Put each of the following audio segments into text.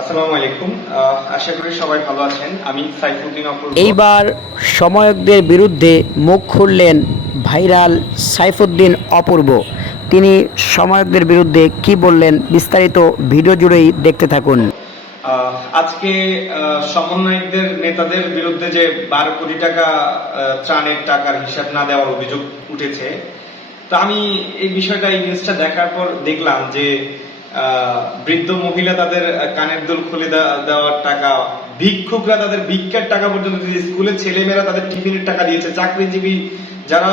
আসসালামু আলাইকুম। আশা করি সবাই ভালো আছেন। আমি সাইফুদ্দিন এইবার সময়কদের বিরুদ্ধে মুখ খুললেন ভাইরাল সাইফুদ্দিন অপূর্ব। তিনি সময়কদের বিরুদ্ধে কি বললেন বিস্তারিত ভিডিও জুড়েই দেখতে থাকুন। আজকে সমন্বয়কদের নেতাদের বিরুদ্ধে যে বারো কোটি টাকা ত্রাণের টাকার হিসাব না দেওয়ার অভিযোগ উঠেছে তো আমি এই বিষয়টা এই নিউজটা দেখার পর দেখলাম যে বৃদ্ধ মহিলা তাদের কানের দুল খুলে দেওয়ার টাকা, ভিক্ষুকরা তাদের ভিক্ষার টাকা পর্যন্ত স্কুলের ছেলেমেয়েরা তাদের টিফিনের টাকা দিয়েছে। চাকরিজীবী যারা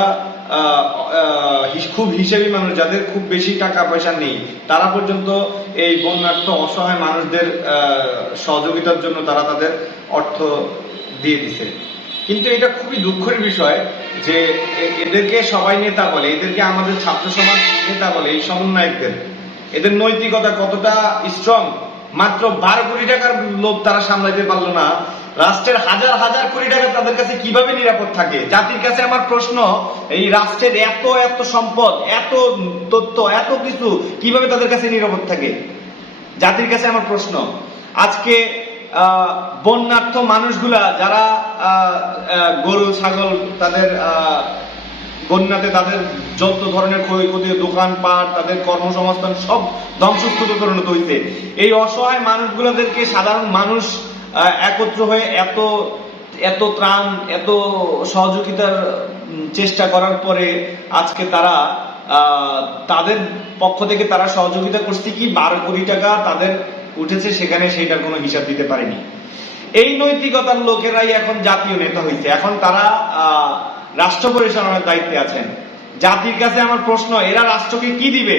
খুব হিসেবি মানুষ, যাদের খুব বেশি টাকা পয়সা নেই, তারা পর্যন্ত এই বন্যার্থ অসহায় মানুষদের সহযোগিতার জন্য তারা তাদের অর্থ দিয়ে দিছে। কিন্তু এটা খুবই দুঃখের বিষয় যে এদেরকে সবাই নেতা বলে, এদেরকে আমাদের ছাত্র সমাজ নেতা বলে, এই সমন্বয়কদের। এদের নৈতিকতা কতটা স্ট্রং মাত্র বারো কোটি টাকার লোভ তারা সামলাইতে পারল না। রাষ্ট্রের হাজার হাজার কোটি টাকা তাদের কাছে কীভাবে নিরাপদ থাকে? জাতির কাছে আমার প্রশ্ন, এই রাষ্ট্রের এত এত সম্পদ, এত তথ্য, এত কিছু কীভাবে তাদের কাছে নিরাপদ থাকে? জাতির কাছে আমার প্রশ্ন। আজকে বন্যার্থ মানুষগুলা যারা গরু, ছাগল তাদের বন্যাতে তাদের যত ধরনের ক্ষয়ক্ষতি, দোকানপাট, তাদের কর্মসংস্থান সব ধ্বংসস্তূপে পরিণত হয়েছে এই অসহায় মানুষগুলোদেরকে সাধারণ মানুষ একত্র হয়ে এত এত ত্রাণ, এত সহযোগিতার চেষ্টা করার পরে আজকে তারা তাদের পক্ষ থেকে তারা সহযোগিতা করছে কি? বারো কোটি টাকা তাদের উঠেছে, সেখানে সেটার কোনো হিসাব দিতে পারেনি। এই নৈতিকতার লোকেরাই এখন জাতীয় নেতা হয়েছে এখন তারা রাষ্ট্র পরিচালনার দায়িত্বে আছেন। জাতির কাছে আমার প্রশ্ন, এরা রাষ্ট্রকে কি দিবে?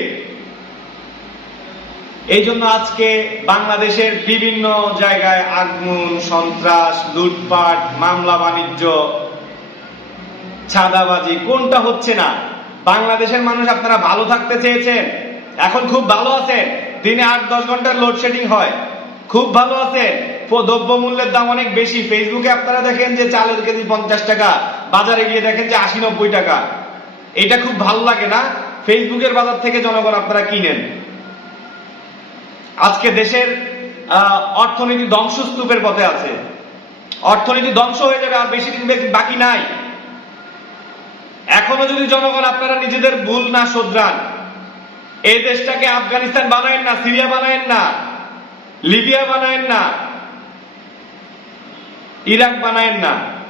এই জন্য আজকে বাংলাদেশের বিভিন্ন জায়গায় আগুন, সন্ত্রাস, লুটপাট, মামলা, বাণিজ্য ছাদাবাজি কোনটা হচ্ছে না? বাংলাদেশের মানুষ আপনারা ভালো থাকতে চেয়েছেন, এখন খুব ভালো আছেন। দিনে আট, দশ ঘণ্টার লোডশেডিং হয়। খুব ভালো আছেন। দ্রব্য মূল্যের দাম অনেক বেশি। ফেসবুকে আপনারা দেখেন যে চালের কেজি পঞ্চাশ টাকা বাজারে গিয়ে দেখেন যে আশি নব্বই টাকা। এটা খুব ভালো লাগে না? ফেসবুকের বাজার থেকে জনগণ আপনারা কিনেন। আজকে দেশের অর্থনীতি ধ্বংসস্তূপের পথে আছে। অর্থনীতি ধ্বংস হয়ে যাবে আর বেশি দিন বাকি নাই। এখনও যদি জনগণ আপনারা নিজেদের ভুল না শোধরান এই দেশটাকে আফগানিস্তান বানায়েন না, সিরিয়া বানায়েন না, লিবিয়া বানায়েন না, ইরাক বানায়েন না